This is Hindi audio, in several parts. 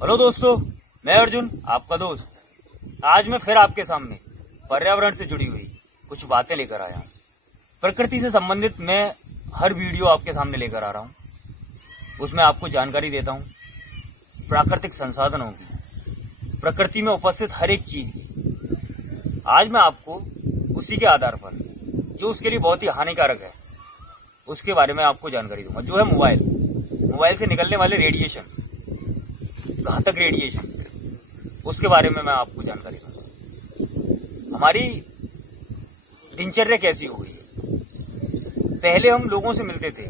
हेलो दोस्तों, मैं अर्जुन आपका दोस्त। आज मैं फिर आपके सामने पर्यावरण से जुड़ी हुई कुछ बातें लेकर आया हूँ। प्रकृति से संबंधित मैं हर वीडियो आपके सामने लेकर आ रहा हूँ। उसमें आपको जानकारी देता हूँ प्राकृतिक संसाधनों की, प्रकृति में उपस्थित हर एक चीज की। आज मैं आपको उसी के आधार पर जो उसके लिए बहुत ही हानिकारक है उसके बारे में आपको जानकारी दूंगा, जो है मोबाइल से निकलने वाले रेडिएशन, घातक रेडिएशन, उसके बारे में मैं आपको जानकारी दूंगा। हमारी दिनचर्या कैसी हो गई है। पहले हम लोगों से मिलते थे,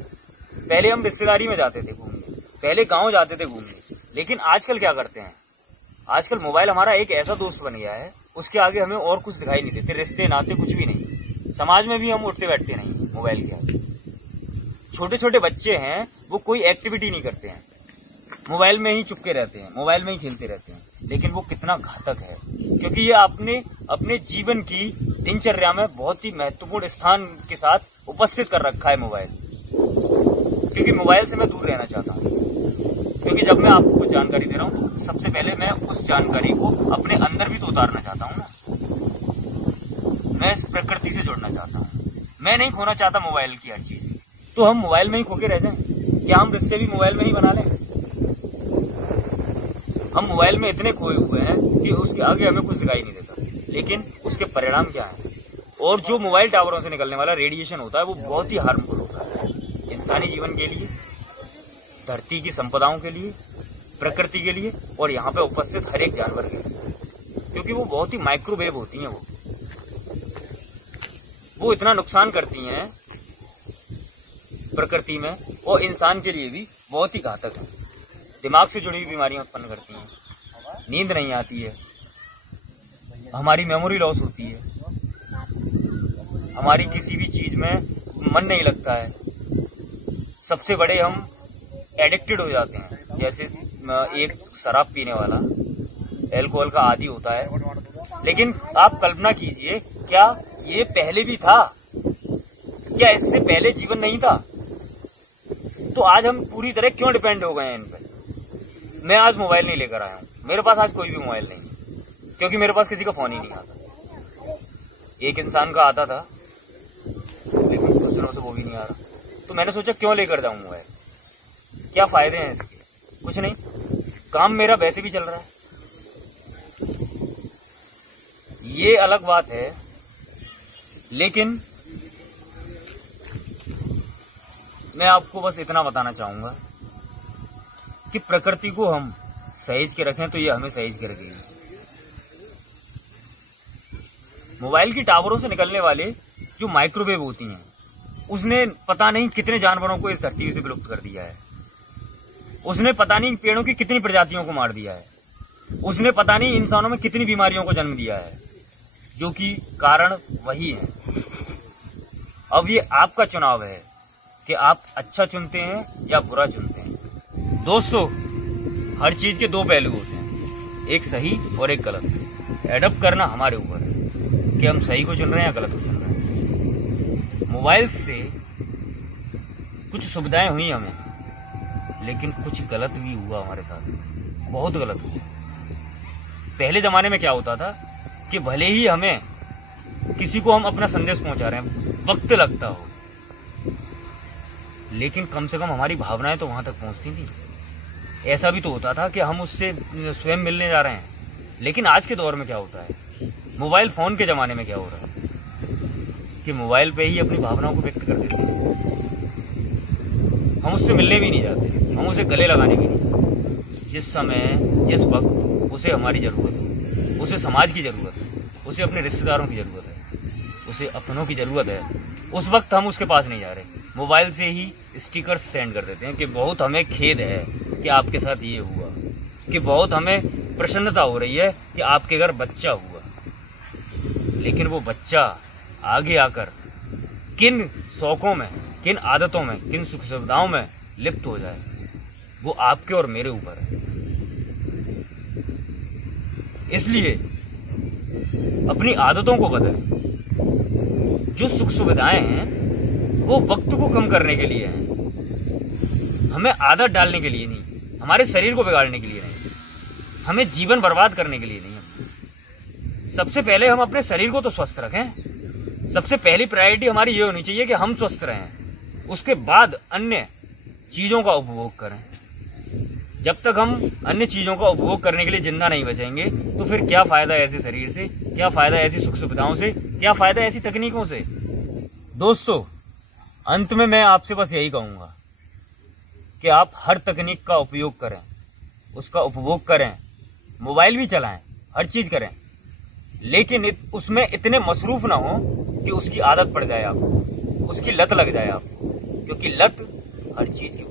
पहले हम रिश्तेदारी में जाते थे घूमने, पहले गांव जाते थे घूमने, लेकिन आजकल क्या करते हैं, आजकल मोबाइल हमारा एक ऐसा दोस्त बन गया है, उसके आगे हमें और कुछ दिखाई नहीं देते, रिश्ते नाते कुछ भी नहीं। समाज में भी हम उठते बैठते नहीं मोबाइल के आगे। छोटे छोटे बच्चे हैं, वो कोई एक्टिविटी नहीं करते हैं, मोबाइल में ही चुपके रहते हैं, मोबाइल में ही खेलते रहते हैं। लेकिन वो कितना घातक है, क्योंकि ये आपने अपने जीवन की दिनचर्या में बहुत ही महत्वपूर्ण स्थान के साथ उपस्थित कर रखा है मोबाइल। क्योंकि मोबाइल से मैं दूर रहना चाहता हूँ, क्योंकि जब मैं आपको कुछ जानकारी दे रहा हूँ तो सबसे पहले मैं उस जानकारी को अपने अंदर भी तो उतारना चाहता हूँ ना। मैं इस प्रकृति से जुड़ना चाहता हूँ, मैं नहीं खोना चाहता मोबाइल की हर चीज। तो हम मोबाइल में ही खोके रह जाएं? क्या हम रिश्ते भी मोबाइल में ही बना लें? हम मोबाइल में इतने खोए हुए हैं कि उसके आगे हमें कुछ दिखाई नहीं देता। लेकिन उसके परिणाम क्या है? और जो मोबाइल टावरों से निकलने वाला रेडिएशन होता है वो बहुत ही हार्मफुल होता है इंसानी जीवन के लिए, धरती की संपदाओं के लिए, प्रकृति के लिए और यहाँ पे उपस्थित हर एक जानवर के लिए। क्योंकि वो बहुत ही माइक्रोवेव होती हैं, वो इतना नुकसान करती हैं प्रकृति में और इंसान के लिए भी बहुत ही घातक है। दिमाग से जुड़ी हुई बीमारियां उत्पन्न करती हैं, नींद नहीं आती है, हमारी मेमोरी लॉस होती है, हमारी किसी भी चीज में मन नहीं लगता है। सबसे बड़े हम एडिक्टेड हो जाते हैं। जैसे एक शराब पीने वाला अल्कोहल का आदी होता है। लेकिन आप कल्पना कीजिए, क्या ये पहले भी था? क्या इससे पहले जीवन नहीं था? तो आज हम पूरी तरह क्यों डिपेंड हो गए हैं इन पे? मैं आज मोबाइल नहीं लेकर आया हूँ, मेरे पास आज कोई भी मोबाइल नहीं है, क्योंकि मेरे पास किसी का फोन ही नहीं आता। एक इंसान का आता था, लेकिन कुछ दिनों से वो भी नहीं आ रहा। तो मैंने सोचा क्यों लेकर जाऊं मोबाइल, क्या फायदे हैं इसके? कुछ नहीं, काम मेरा वैसे भी चल रहा है। ये अलग बात है, लेकिन मैं आपको बस इतना बताना चाहूंगा कि प्रकृति को हम सहेज के रखें तो ये हमें सहेज के रखेगी। मोबाइल की टावरों से निकलने वाले जो माइक्रोवेव होती हैं, उसने पता नहीं कितने जानवरों को इस धरती से विलुप्त कर दिया है। उसने पता नहीं पेड़ों की कितनी प्रजातियों को मार दिया है। उसने पता नहीं इंसानों में कितनी बीमारियों को जन्म दिया है, जो कि कारण वही है। अब ये आपका चुनाव है कि आप अच्छा चुनते हैं या बुरा चुनते हैं। दोस्तों, हर चीज के दो पहलू होते हैं, एक सही और एक गलत। एडप्ट करना हमारे ऊपर है कि हम सही को चुन रहे हैं या गलत को चुन रहे हैं। मोबाइल से कुछ सुविधाएं हुई हमें, लेकिन कुछ गलत भी हुआ हमारे साथ, बहुत गलत हुआ। पहले जमाने में क्या होता था कि भले ही हमें किसी को हम अपना संदेश पहुंचा रहे हैं, वक्त लगता हो, लेकिन कम से कम हमारी भावनाएं तो वहां तक पहुंचती थी। ऐसा भी तो होता था कि हम उससे स्वयं मिलने जा रहे हैं। लेकिन आज के दौर में क्या होता है, मोबाइल फोन के जमाने में क्या हो रहा है कि मोबाइल पे ही अपनी भावनाओं को व्यक्त कर देते हैं। हम उससे मिलने भी नहीं जाते, हम उसे गले लगाने भी नहीं। जिस समय जिस वक्त उसे हमारी जरूरत है, उसे समाज की जरूरत है, उसे अपने रिश्तेदारों की जरूरत है, उसे अपनों की जरूरत है, उस वक्त हम उसके पास नहीं जा रहे। मोबाइल से ही स्टिकर्स सेंड कर देते हैं कि बहुत हमें खेद है कि आपके साथ ये हुआ, कि बहुत हमें प्रसन्नता हो रही है कि आपके घर बच्चा हुआ। लेकिन वो बच्चा आगे आकर किन शौकों में, किन आदतों में, किन सुख सुविधाओं में लिप्त हो जाए, वो आपके और मेरे ऊपर है। इसलिए अपनी आदतों को बदलें। जो सुख सुविधाएं हैं वो वक्त को कम करने के लिए हैं, हमें आदत डालने के लिए नहीं, हमारे शरीर को बिगाड़ने के लिए नहीं। हमें जीवन बर्बाद करने के लिए नहीं है। सबसे पहले हम अपने शरीर को तो स्वस्थ रखें। सबसे पहली प्रायोरिटी हमारी ये होनी चाहिए कि हम स्वस्थ रहें, उसके बाद अन्य चीजों का उपभोग करें। जब तक हम अन्य चीजों का उपभोग करने के लिए जिंदा नहीं बचेंगे तो फिर क्या फायदा ऐसे शरीर से, क्या फायदा ऐसी सुख सुविधाओं से, क्या फायदा ऐसी तकनीकों से। दोस्तों, अंत में मैं आपसे बस यही कहूंगा कि आप हर तकनीक का उपयोग करें, उसका उपभोग करें, मोबाइल भी चलाएं, हर चीज करें, लेकिन उसमें इतने मसरूफ ना हो कि उसकी आदत पड़ जाए आपको, उसकी लत लग जाए आपको, क्योंकि लत हर चीज की